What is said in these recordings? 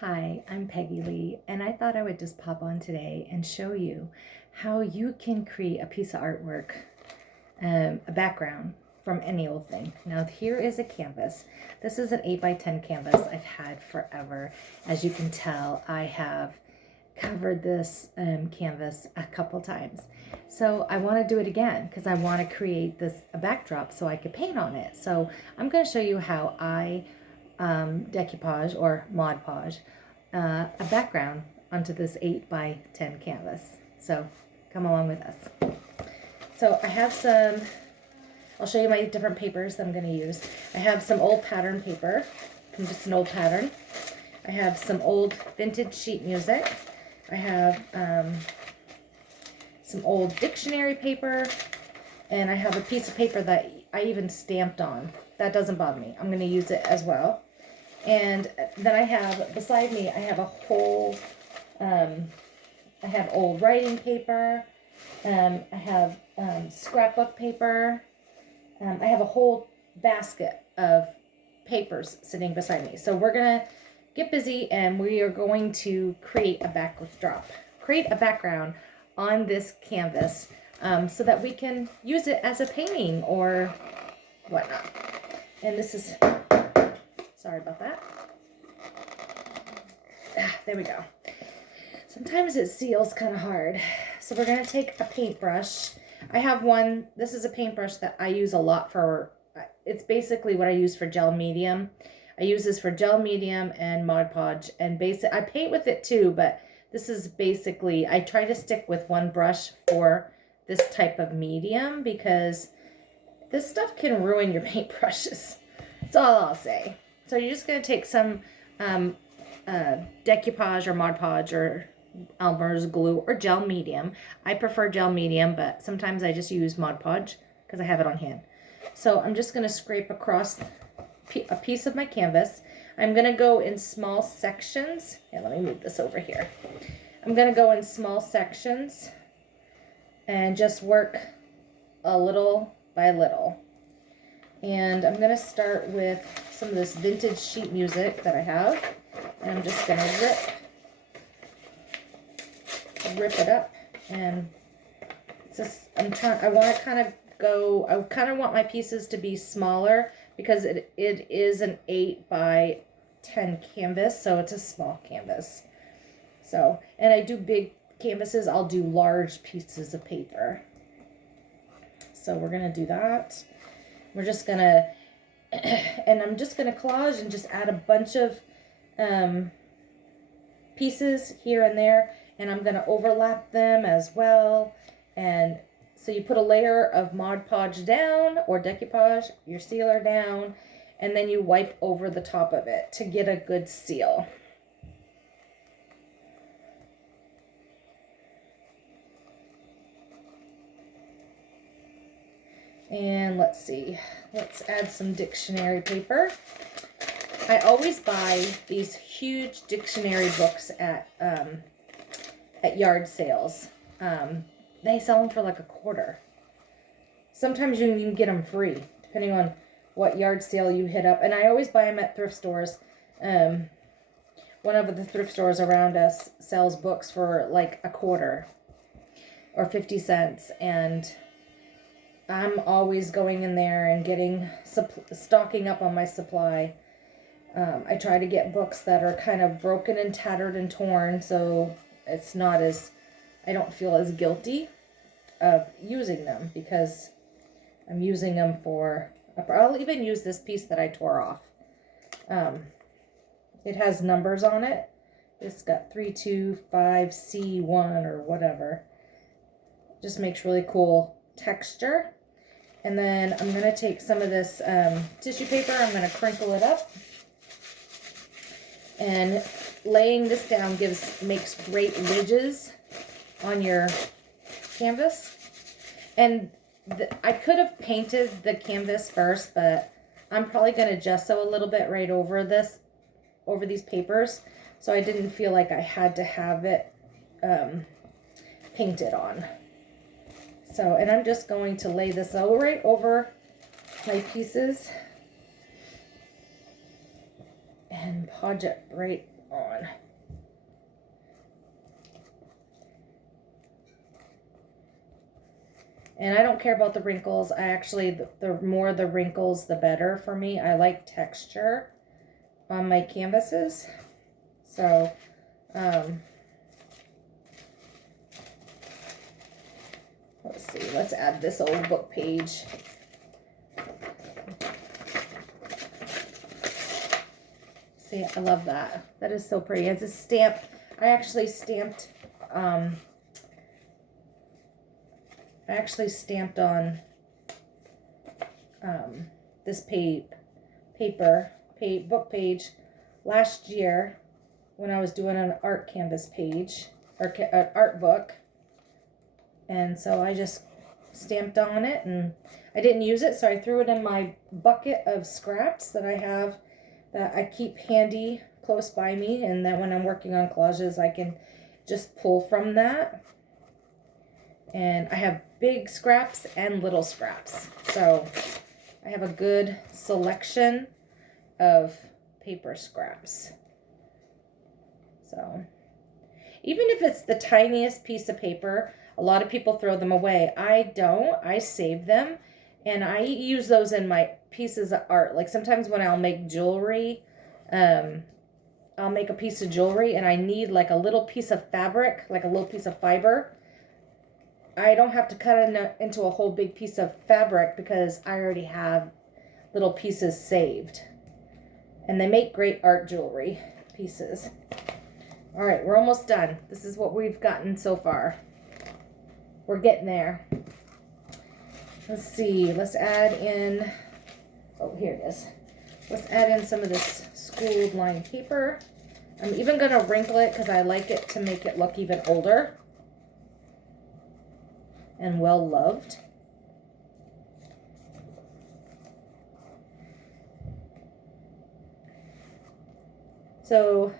Hi, I'm Peggy Lee, and I thought I would just pop on today and show you how you can create a piece of artwork, a background from any old thing. Now here is a canvas. This is an 8x10 canvas I've had forever. As you can tell, I have covered this canvas a couple times. So I want to do it again because I want to create a backdrop so I could paint on it. So I'm going to show you how I decoupage or Mod Podge a background onto this 8x10 canvas. So come along with us. So I have I'll show you my different papers that I'm going to use. I have some old pattern paper from just an old pattern. I have some old vintage sheet music. I have some old dictionary paper, and I have a piece of paper that I even stamped on. That doesn't bother me. I'm going to use it as well. And then I have, beside me, I have a whole, I have old writing paper, I have scrapbook paper, I have a whole basket of papers sitting beside me. So we're going to get busy and we are going to create a background on this canvas so that we can use it as a painting or whatnot. And this is... Sorry about that. There we go. Sometimes it seals kind of hard. So we're going to take a paintbrush. I have one. This is a paintbrush that I use a lot for. It's basically what I use for gel medium. I use this for gel medium and Mod Podge. And I paint with it too, but this is basically, I try to stick with one brush for this type of medium because this stuff can ruin your paintbrushes. That's all I'll say. So you're just going to take some decoupage or Mod Podge or Elmer's glue or gel medium. I prefer gel medium, but sometimes I just use Mod Podge because I have it on hand. So I'm just going to scrape across a piece of my canvas. I'm going to go in small sections. Yeah, let me move this over here. I'm going to go in small sections and just work a little by little. And I'm going to start with some of this vintage sheet music that I have. And I'm just going to rip it up. And it's just, I want to kind of I kind of want my pieces to be smaller because it is an 8x10 canvas. So it's a small canvas. So, and I do big canvases. I'll do large pieces of paper. So we're going to do that. We're just going to, and I'm just going to collage and just add a bunch of pieces here and there. And I'm going to overlap them as well. And so you put a layer of Mod Podge down or decoupage, your sealer down, and then you wipe over the top of it to get a good seal. And let's see, let's add some dictionary paper. I always buy these huge dictionary books at yard sales. They sell them for like $1. Sometimes you can get them free, depending on what yard sale you hit up. And I always buy them at thrift stores. One of the thrift stores around us sells books for like $0.25 or 50 cents. And I'm always going in there and stocking up on my supply. I try to get books that are kind of broken and tattered and torn, so it's not I don't feel as guilty of using them because I'm using them I'll even use this piece that I tore off. It has numbers on it. It's got 325C1 or whatever. Just makes really cool texture. And then I'm going to take some of this tissue paper. I'm going to crinkle it up. And laying this down makes great ridges on your canvas. And I could have painted the canvas first, but I'm probably going to gesso a little bit right over these papers. So I didn't feel like I had to have it painted on. So, and I'm just going to lay this right over my pieces and podge it right on. on. And I don't care about the wrinkles. I actually, the more the wrinkles, the better for me. I like texture on my canvases. So, let's see. Let's add this old book page. See, I love that. That is so pretty. It's a stamp. I actually stamped, on this book page last year when I was doing an art canvas page, or an art book. And so I just stamped on it, and I didn't use it, so I threw it in my bucket of scraps that I have, that I keep handy close by me, and then when I'm working on collages, I can just pull from that. And I have big scraps and little scraps, so I have a good selection of paper scraps. So even if it's the tiniest piece of paper, a lot of people throw them away. I don't. I save them, and I use those in my pieces of art. Like sometimes when I'll make jewelry, I'll make a piece of jewelry and I need like a little piece of fabric, like a little piece of fiber. I don't have to cut it into a whole big piece of fabric because I already have little pieces saved. And they make great art jewelry pieces. All right, we're almost done. This is what we've gotten so far. We're getting there. Let's see, let's add in, oh, here it is. Let's add in some of this schooled line paper. I'm even gonna wrinkle it because I like it to make it look even older and well loved. So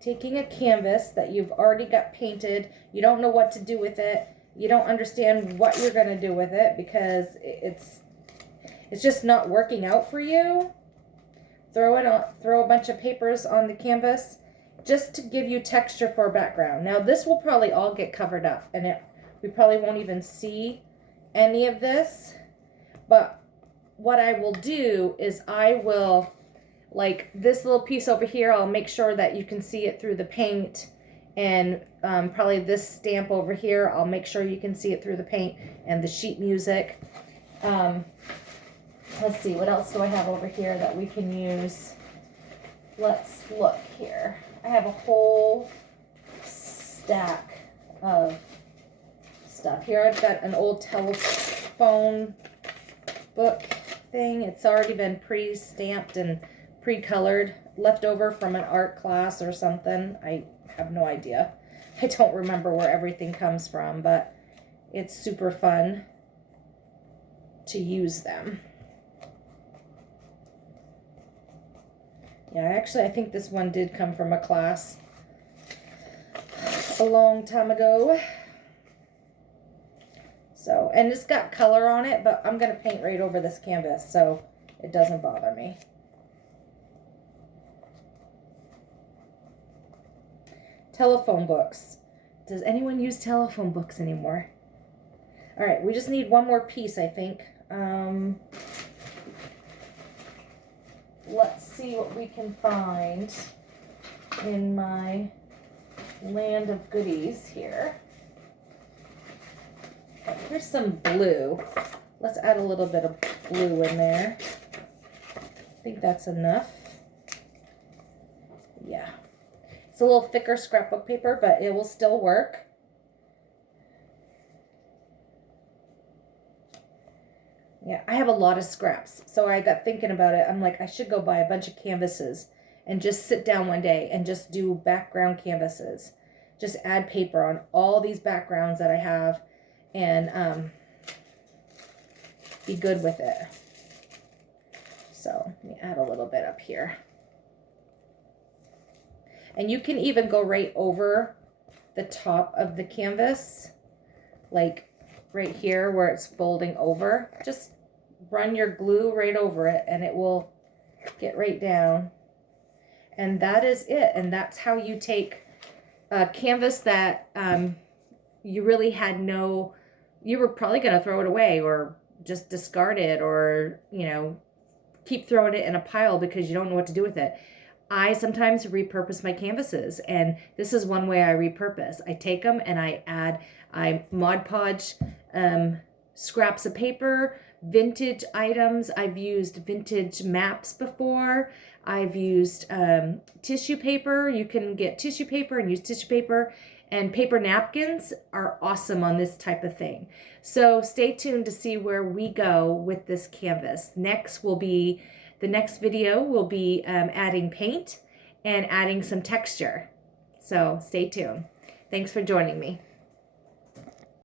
taking a canvas that you've already got painted, you don't know what to do with it, you don't understand what you're gonna do with it because it's just not working out for you. Throw a bunch of papers on the canvas just to give you texture for a background. Now this will probably all get covered up, and we probably won't even see any of this, but what I will do is I will, like this little piece over here, I'll make sure that you can see it through the paint, and probably this stamp over here, I'll make sure you can see it through the paint, and the sheet music. Let's see, what else do I have over here that we can use? Let's look here. I have a whole stack of stuff. Here I've got an old telephone book thing. It's already been pre-stamped and pre-colored, left over from an art class or something. I have no idea. I don't remember where everything comes from, but it's super fun to use them. Yeah, actually, I think this one did come from a class a long time ago. So, and it's got color on it, but I'm going to paint right over this canvas, so it doesn't bother me. Telephone books. Does anyone use telephone books anymore? All right, we just need one more piece, I think. Let's see what we can find in my land of goodies here. Here's some blue. Let's add a little bit of blue in there. I think that's enough. Yeah. It's a little thicker scrapbook paper, but it will still work. Yeah, I have a lot of scraps, so I got thinking about it. I'm like, I should go buy a bunch of canvases and just sit down one day and just do background canvases. Just add paper on all these backgrounds that I have and be good with it. So let me add a little bit up here. And you can even go right over the top of the canvas, like right here where it's folding over. Just run your glue right over it and it will get right down. And that is it. And that's how you take a canvas that you really had no, you were probably going to throw it away or just discard it, or, you know, keep throwing it in a pile because you don't know what to do with it. I sometimes repurpose my canvases, and this is one way I repurpose. I take them and I Mod Podge scraps of paper, vintage items. I've used vintage maps before. I've used tissue paper. You can get tissue paper and use tissue paper. And paper napkins are awesome on this type of thing. So stay tuned to see where we go with this canvas. The next video will be adding paint and adding some texture. So stay tuned. Thanks for joining me.